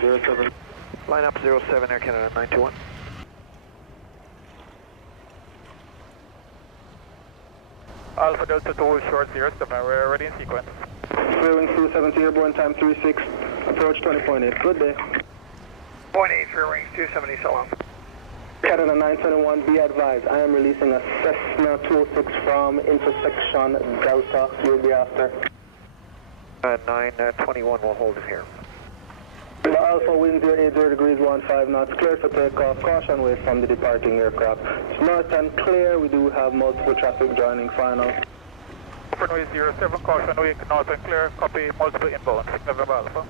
07. Line up 07 Air Canada 921. Alpha Delta 2 short 07, we're ready in sequence. Clearing 270, airborne time 36, approach 20.8. Good day. 0.8 for range 270, so long. Canada 921, be advised, I am releasing a Cessna 206 from intersection Delta. You'll be after. 921 will hold it here. Alpha, wind 080 degrees 15 knots, clear for takeoff, caution wave from the departing aircraft. It's north and clear, we do have multiple traffic joining final. For noise 07, caution wave north and clear, copy multiple inbound, November Alpha.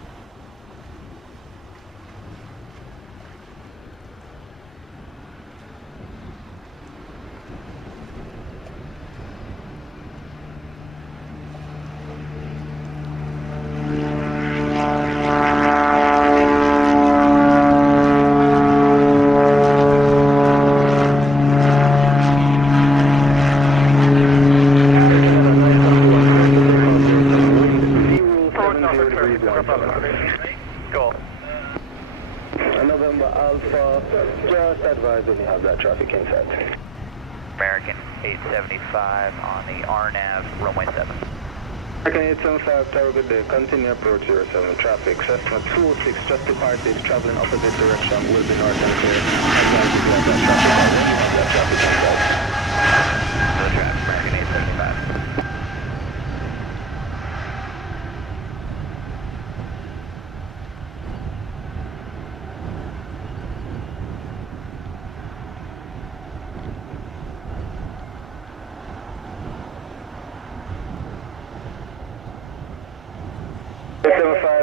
November Alpha, just advise when you have that traffic in set. American 875 on the RNAV, runway 7. American 875, tower, good day. Continue approach 07, traffic. Cessna 206, just departed, traveling opposite direction, will be north and clear. Advise if you have that traffic, when you have that traffic in set. No traffic, American 875.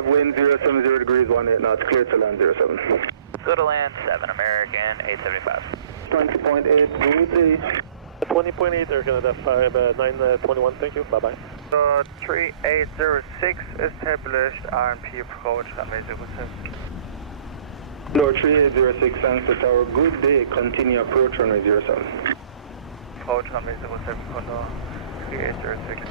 Wind 070 degrees 18 knots, clear to land 07. Go to land 7, American 875. 20.8, good day. 20.8, Air Canada 921, thank you, bye-bye. 3806, established RMP approach, runway 07. Lord 3806, thanks to tower, good day, continue approach runway 07. Approach runway 07, Condor 3806.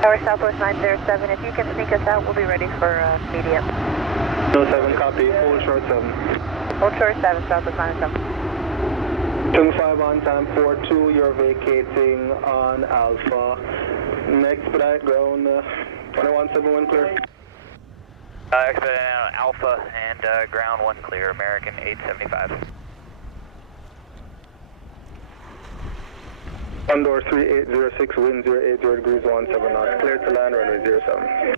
Tower Southwest 907, if you can sneak us out, we'll be ready for medium. 07, copy, hold short 7. Hold short 7, Southwest 907. 25 on time, 42, you're vacating on Alpha. Next expedite ground, 21-7, wind clear. Expedite on Alpha and ground 1 clear, American 875. Condor 3806, wind 080 degrees 17 knots, clear to land runway 07.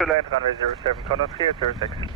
To land runway 07, Condor 3806.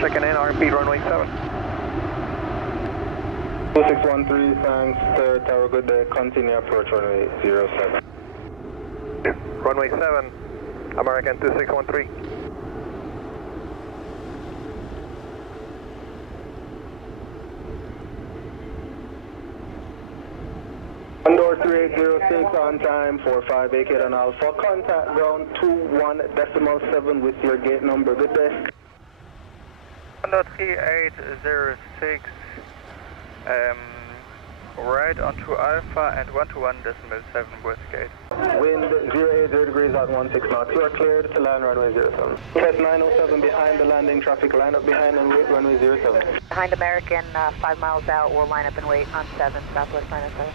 checking in, RP runway 7. 2613, thanks, Tower, good day, continue approach runway 07. Runway 7, American 2613. Condor 3806 on time, 45 vacate on Alpha, contact ground 21.7 with your gate number, good day. Condor 3806, right onto Alpha and 121.7 with gate. Wind 080 degrees at 16 knots. You are cleared to land runway 07. Test 907 behind the landing traffic. Line up behind and wait runway 07. Behind American, 5 miles out, we'll line up and wait on 7, Southwest 907.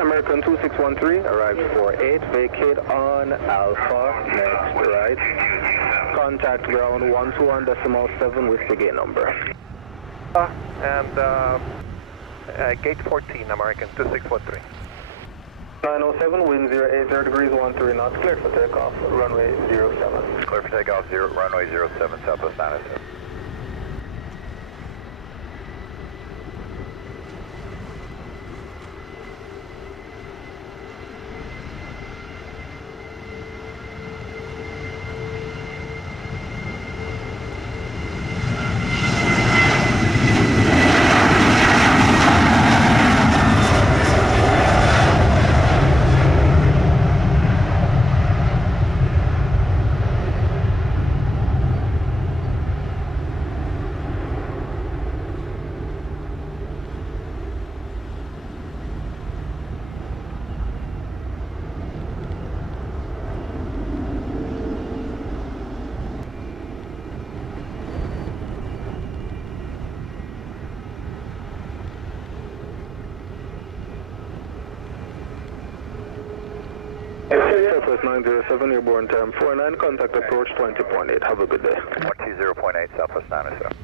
American 2613, arrive 48, vacate on Alpha, next right. Contact ground 121.7 with the gate number. And gate 14, American 2613. 907, wind 080 degrees, 13 knots, clear for takeoff, runway 07. Clear for takeoff, runway 07, Southwest 907. Southwest 907, airborne time 49, contact approach 20.8. Have a good day. 120.8, Southwest 907.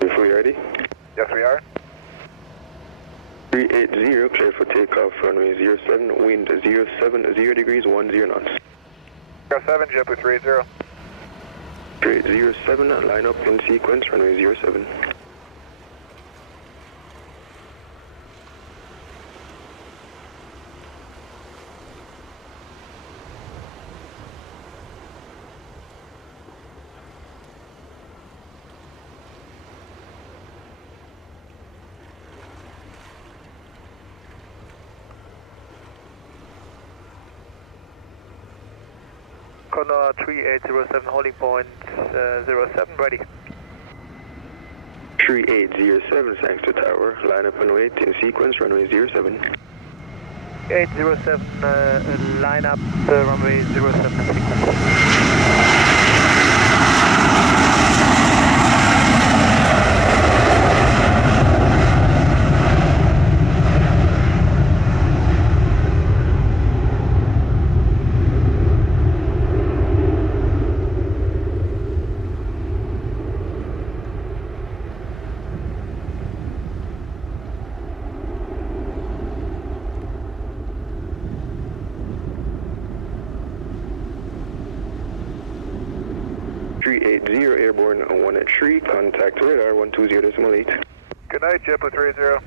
If we ready? Yes, we are. 380, clear for takeoff, runway 07, wind 070 degrees, 10 knots. 07, JetBlue 380. 3807, line up in sequence, runway 07. Condor 3807, holding point 07, ready. 3807, thanks to tower, line up and wait in sequence, runway 07. 807, line up, runway 07 in sequence. Airborne 183, contact radar 120.8. Good night, JetBlue 380.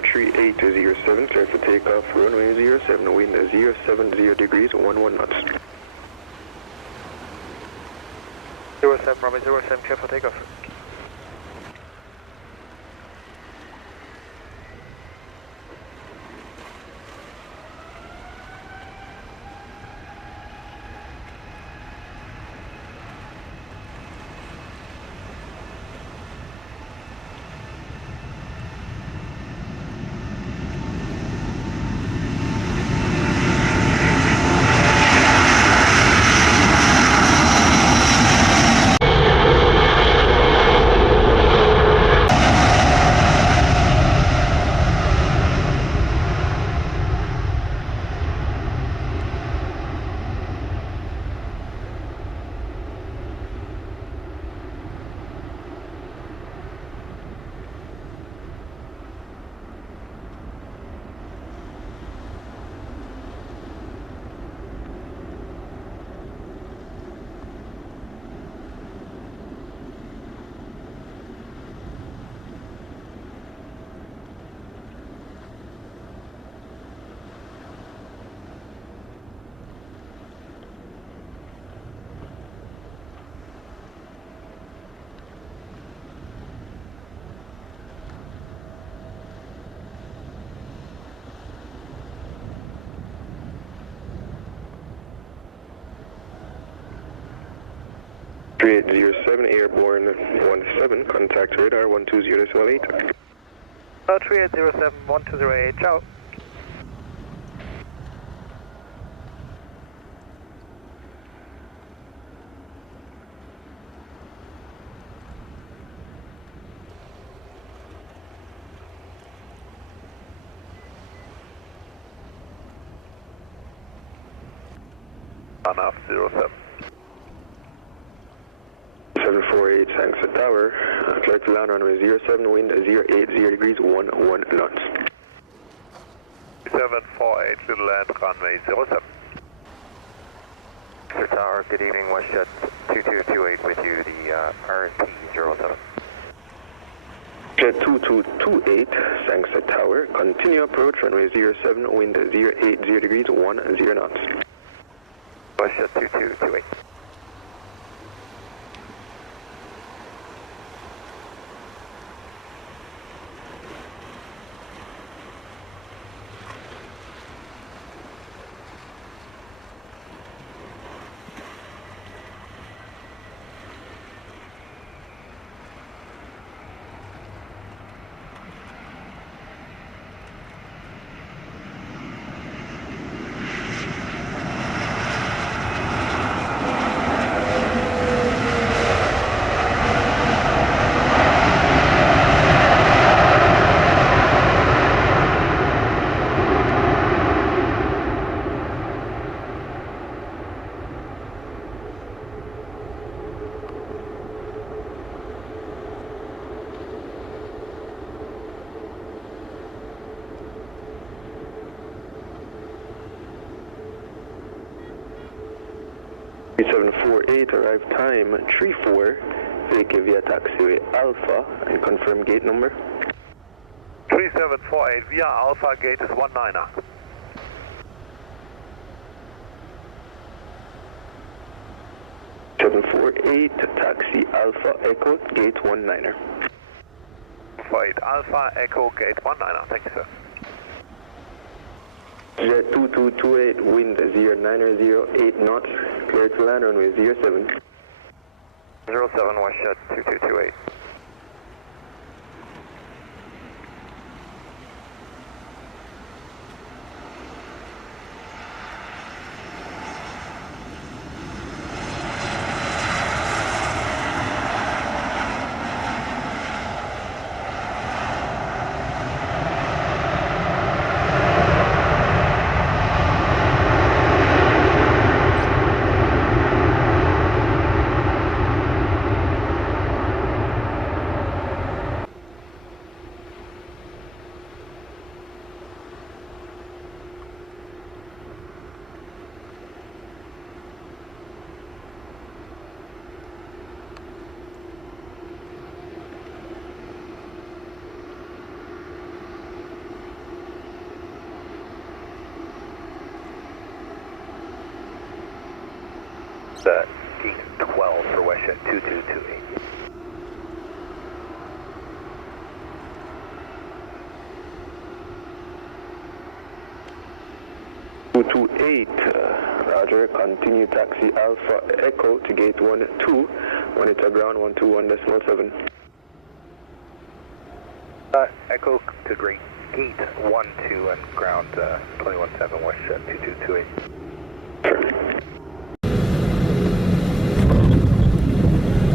43807, clear for takeoff, runway 07, wind 070 degrees, 11 knots. 07, runway 07, clear for takeoff. .3807, airborne 17, contact radar 120.8. 3807, 1208, ciao. On off 07. 748, thanks a tower. Clear to land runway 07, wind 080 degrees, 11 knots. 748, little land, runway 07. Sir Tower, good evening, WestJet 2228 with you, the RSP 07. Jet 2228, thanks a tower. Continue approach runway 07, wind 080 degrees, 10 knots. WestJet 2228. .3748, arrive time 34, vacate via taxiway Alpha, and confirm gate number. 3748, via Alpha, gate is 19er. Taxi Alpha Echo, gate 19er. 48, Alpha, Echo, gate 19er, thank you sir. Jet 2228, wind 090, 8 knots, clear to land runway 07. 07, WestJet 2228. Gate 12 for WestJet 2228. 228, Roger, continue taxi Alpha Echo to gate 12, monitor ground 121.7. Echo to gate 12 and ground 217 WestJet 2228.